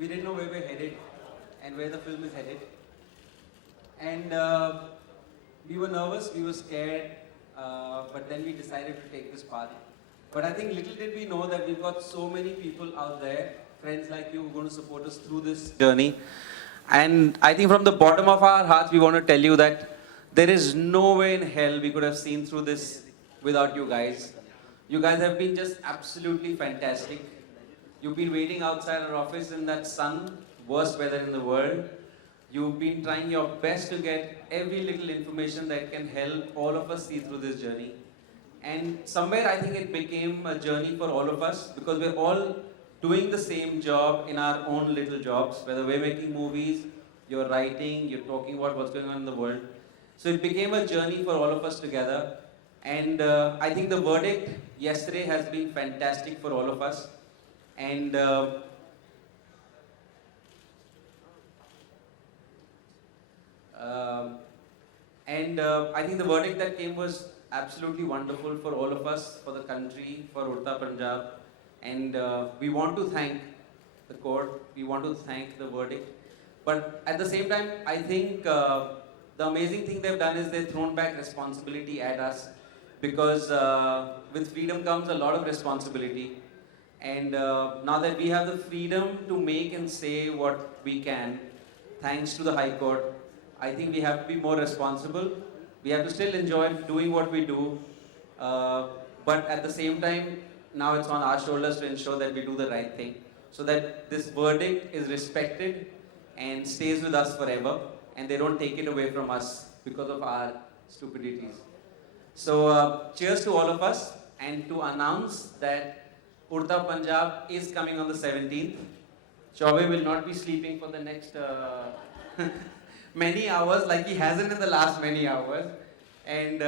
we didn't know where we're headed and where the film is headed. And we were nervous, we were scared, but then we decided to take this path. But I think little did we know that we've got so many people out there, friends like you, who are going to support us through this journey. And I think from the bottom of our hearts, we want to tell you that there is no way in hell we could have seen through this without you guys. You guys have been just absolutely fantastic. You've been waiting outside our office in that sun, worst weather in the world. You've been trying your best to get every little information that can help all of us see through this journey. And somewhere I think it became a journey for all of us because we're all doing the same job in our own little jobs, whether we're making movies, you're writing, you're talking about what's going on in the world. So it became a journey for all of us together. And I think the verdict yesterday has been fantastic for all of us. And I think the verdict that came was absolutely wonderful for all of us, for the country, for Udta Punjab. And we want to thank the court, we want to thank the verdict. But at the same time, I think the amazing thing they've done is they've thrown back responsibility at us because with freedom comes a lot of responsibility. And now that we have the freedom to make and say what we can, thanks to the High Court, I think we have to be more responsible. We have to still enjoy doing what we do. But at the same time, now it's on our shoulders to ensure that we do the right thing so that this verdict is respected and stays with us forever and they don't take it away from us because of our stupidities. So cheers to all of us and to announce that Udta Punjab is coming on the 17th. Chaube will not be sleeping for the next many hours like he hasn't in the last many hours. And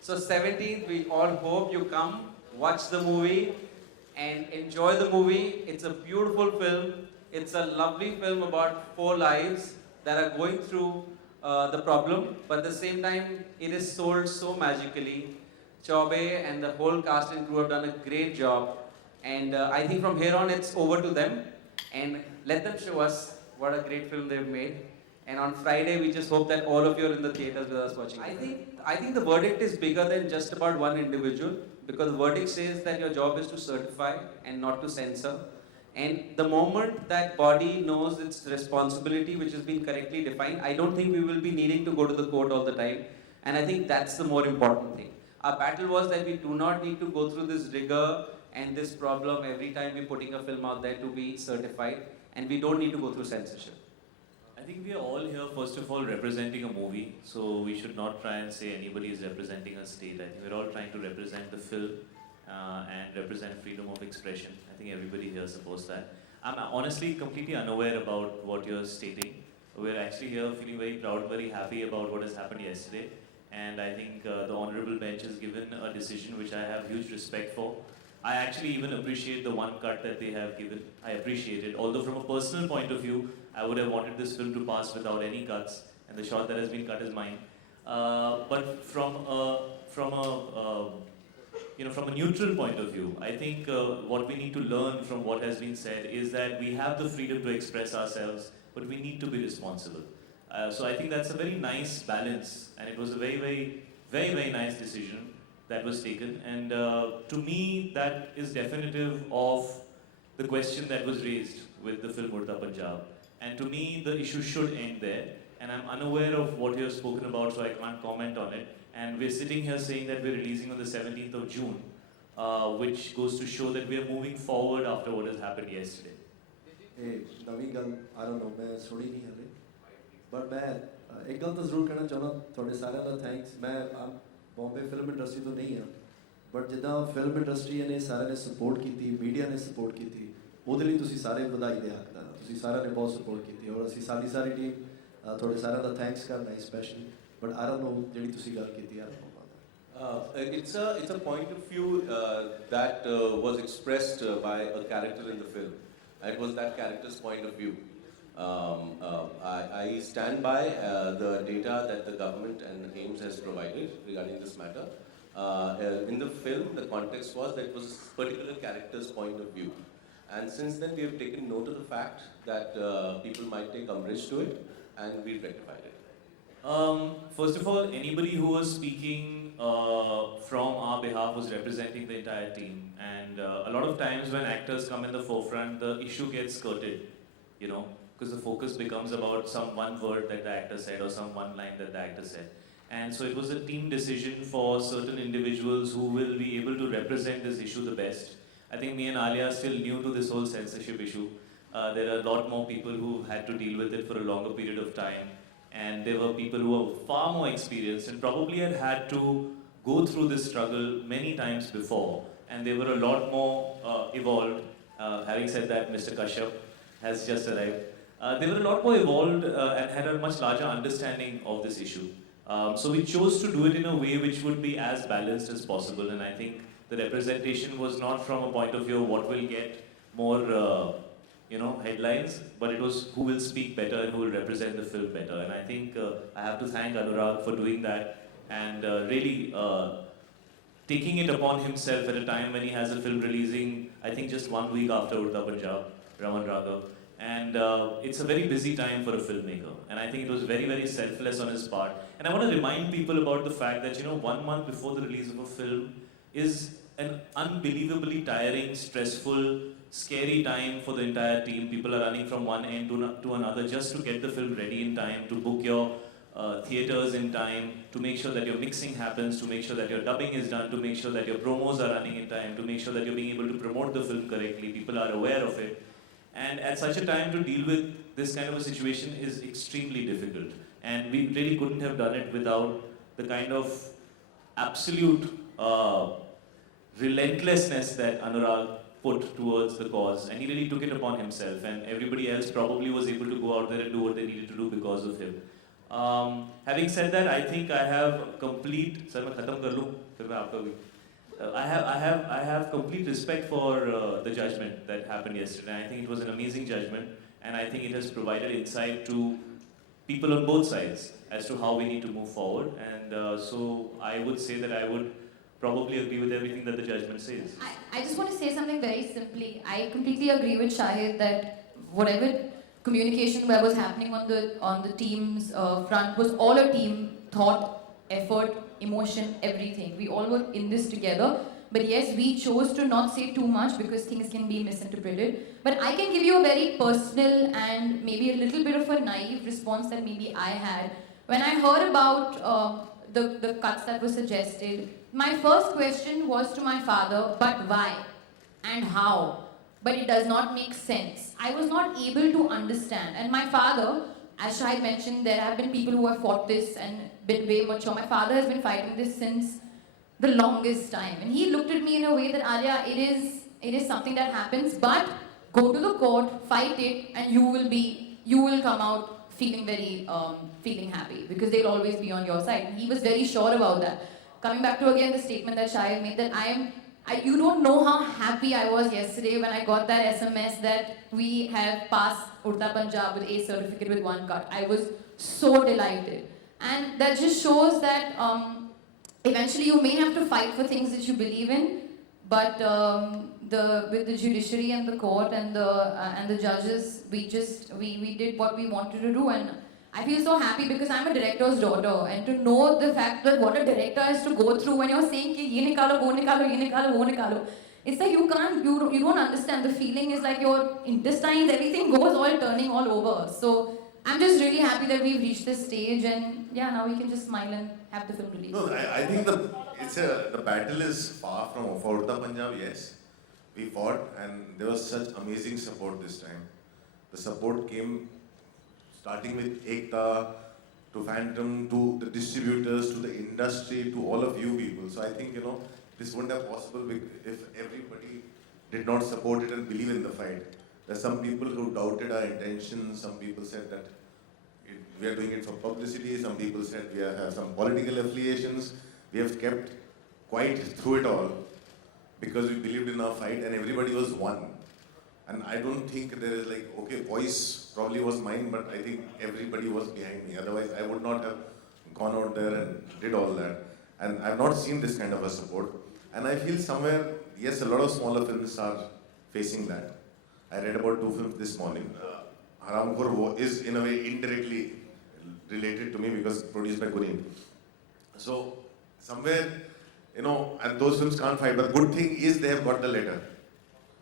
so 17th, we all hope you come, watch the movie and enjoy the movie. It's a beautiful film. It's a lovely film about 4 lives that are going through the problem, but at the same time, it is sold so magically. Chaube and the whole cast and crew have done a great job. And I think from here on, it's over to them. And let them show us what a great film they've made. And on Friday, we just hope that all of you are in the theaters with us watching. I think the verdict is bigger than just about one individual because the verdict says that your job is to certify and not to censor. And the moment that body knows its responsibility, which has been correctly defined, I don't think we will be needing to go to the court all the time. And I think that's the more important thing. Our battle was that we do not need to go through this rigor and this problem every time we're putting a film out there to be certified. And we don't need to go through censorship. I think we are all here, first of all, representing a movie. So we should not try and say anybody is representing a state. I think we're all trying to represent the film and represent freedom of expression. I think everybody here supports that. I'm honestly completely unaware about what you're stating. We're actually here feeling very proud, very happy about what has happened yesterday. And I think the Honorable Bench has given a decision which I have huge respect for. I actually even appreciate the one cut that they have given. I appreciate it. Although from a personal point of view, I would have wanted this film to pass without any cuts, and the shot that has been cut is mine. But from a neutral point of view, I think what we need to learn from what has been said is that we have the freedom to express ourselves, but we need to be responsible. So I think that's a very nice balance, and it was a very, very, very, very nice decision that was taken. And to me, that is definitive of the question that was raised with the film Udta Punjab. And to me, the issue should end there. And I'm unaware of what you have spoken about, so I can't comment on it. And we're sitting here saying that we're releasing on the 17th of June, which goes to show that we're moving forward after what has happened yesterday. Hey, नवी गल, I don't know, मैं सुनी नहीं हले, but मैं एक गल तो ज़रूर कहना चाहना, थोड़े सारे दा thanks. मैं बॉम्बे फिल्म इंडस्ट्री तो नहीं हाँ, but जिदा फिल्म इंडस्ट्री ने सारे ने support की थी, मीडिया ने support की थी, ਉਹਦੇ ਲਈ ਤੁਸੀਂ ਸਾਰੇ ਵਧਾਈ ਦੇ ਹੱਕਦਾਰ ਹੋ। ਤੁਸੀਂ ਸਾਰਿਆਂ ਨੇ ਬਹੁਤ ਸਪੋਰਟ ਕੀਤੀ ਔਰ ਅਸੀਂ ਸਾਰੀ ਟੀਮ ਤੁਹਾਡੇ ਸਾਰਿਆਂ ਦਾ ਥੈਂਕਸ ਕਰਨਾ specially but I don't know ਜਿਹੜੀ ਤੁਸੀਂ ਗੱਲ ਕੀਤੀ ਆ it's a point of view that was expressed by a character in the film. It was that character's point of view. I stand by the data that the government and AIMS has provided regarding this matter. In the film, the context was that it was a particular character's point of view. And since then, we have taken note of the fact that people might take umbrage to it, and we rectified it. First of all, anybody who was speaking from our behalf was representing the entire team. And a lot of times when actors come in the forefront, the issue gets skirted, you know, because the focus becomes about some one word that the actor said or some one line that the actor said. And so it was a team decision for certain individuals who will be able to represent this issue the best. I think me and Alia are still new to this whole censorship issue. There are a lot more people who had to deal with it for a longer period of time. And there were people who were far more experienced and probably had to go through this struggle many times before. And they were a lot more evolved. Having said that, Mr. Kashyap has just arrived. They were a lot more evolved and had a much larger understanding of this issue. So we chose to do it in a way which would be as balanced as possible. And I think the representation was not from a point of view of what will get more headlines, but it was who will speak better and who will represent the film better. And I think I have to thank Anurag for doing that and really taking it upon himself at a time when he has a film releasing, I think just 1 week after Udta Punjab, Raman Raghav. And it's a very busy time for a filmmaker. And I think it was very, very selfless on his part. And I want to remind people about the fact that, 1 month before the release of a film is an unbelievably tiring, stressful, scary time for the entire team. People are running from one end to another just to get the film ready in time, to book your theaters in time, to make sure that your mixing happens, to make sure that your dubbing is done, to make sure that your promos are running in time, to make sure that you're being able to promote the film correctly. People are aware of it. And at such a time to deal with this kind of a situation is extremely difficult. And we really couldn't have done it without the kind of absolute relentlessness that Anurag put towards the cause, and he really took it upon himself, and everybody else probably was able to go out there and do what they needed to do because of him. Having said that, I think I have complete. I have complete respect for the judgment that happened yesterday. I think it was an amazing judgment, and I think it has provided insight to people on both sides as to how we need to move forward. And so I would say that I would probably agree with everything that the judgment says. I just want to say something very simply. I completely agree with Shahid that whatever communication that was happening on the team's front was all a team thought, effort, emotion, everything. We all were in this together. But yes, we chose to not say too much because things can be misinterpreted. But I can give you a very personal and maybe a little bit of a naive response that maybe I had. When I heard about the cuts that were suggested, my first question was to my father, but why and how? But it does not make sense. I was not able to understand. And my father, as Shahid mentioned, there have been people who have fought this and been way mature. My father has been fighting this since the longest time. And he looked at me in a way that, Arya, it is something that happens, but go to the court, fight it, and you will come out feeling very, feeling happy because they'll always be on your side. And he was very sure about that. Coming back to again the statement that Shahid made that you don't know how happy I was yesterday when I got that SMS that we have passed Udta Punjab with A certificate with 1 cut. I was so delighted. And that just shows that eventually you may have to fight for things that you believe in, but with the judiciary and the court and the judges, we did what we wanted to do. And I feel so happy because I'm a director's daughter, and to know the fact that what a director has to go through when you're saying ki ye nikalo, wo nikalo, ye nikalo, wo nikalo. It's like you don't understand. The feeling is like your intestines, everything goes all turning all over. So I'm just really happy that we've reached this stage, and yeah, now we can just smile and have the film released. No, I think the battle is far from for Udta Punjab. Yes, we fought, and there was such amazing support this time. The support came starting with Ekta, to Phantom, to the distributors, to the industry, to all of you people. So I think, this wouldn't have possible if everybody did not support it and believe in the fight. There's some people who doubted our intentions. Some people said that we are doing it for publicity. Some people said we have some political affiliations. We have kept quiet through it all because we believed in our fight and everybody was one. And I don't think there is voice probably was mine, but I think everybody was behind me. Otherwise, I would not have gone out there and did all that. And I've not seen this kind of a support. And I feel somewhere, yes, a lot of smaller films are facing that. I read about two films this morning. Haramkhor is in a way indirectly related to me because produced by Guneet. So somewhere, you know, and those films can't fight. But the good thing is they have got the letter.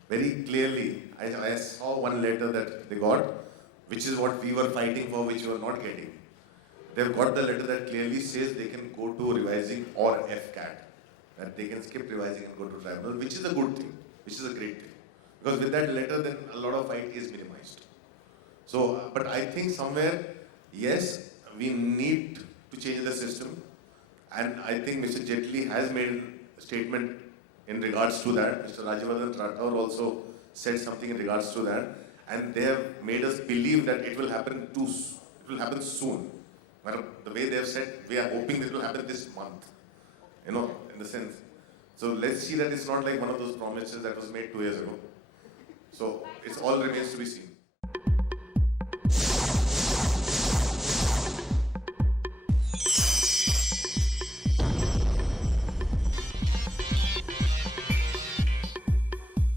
Very clearly, I saw one letter that they got, which is what we were fighting for, which we were not getting. They've got the letter that clearly says they can go to revising or FCAT. That they can skip revising and go to tribunal, which is a good thing, which is a great thing. Because with that letter, then a lot of fight is minimized. So, but I think somewhere, yes, we need to change the system. And I think Mr. Jetli has made a statement in regards to that. Mr. Rajavardhan Rathore also said something in regards to that. And they have made us believe that it will happen soon. But the way they have said, we are hoping it will happen this month. You know, in the sense. So let's see that it's not like one of those promises that was made 2 years ago. So it all remains to be seen.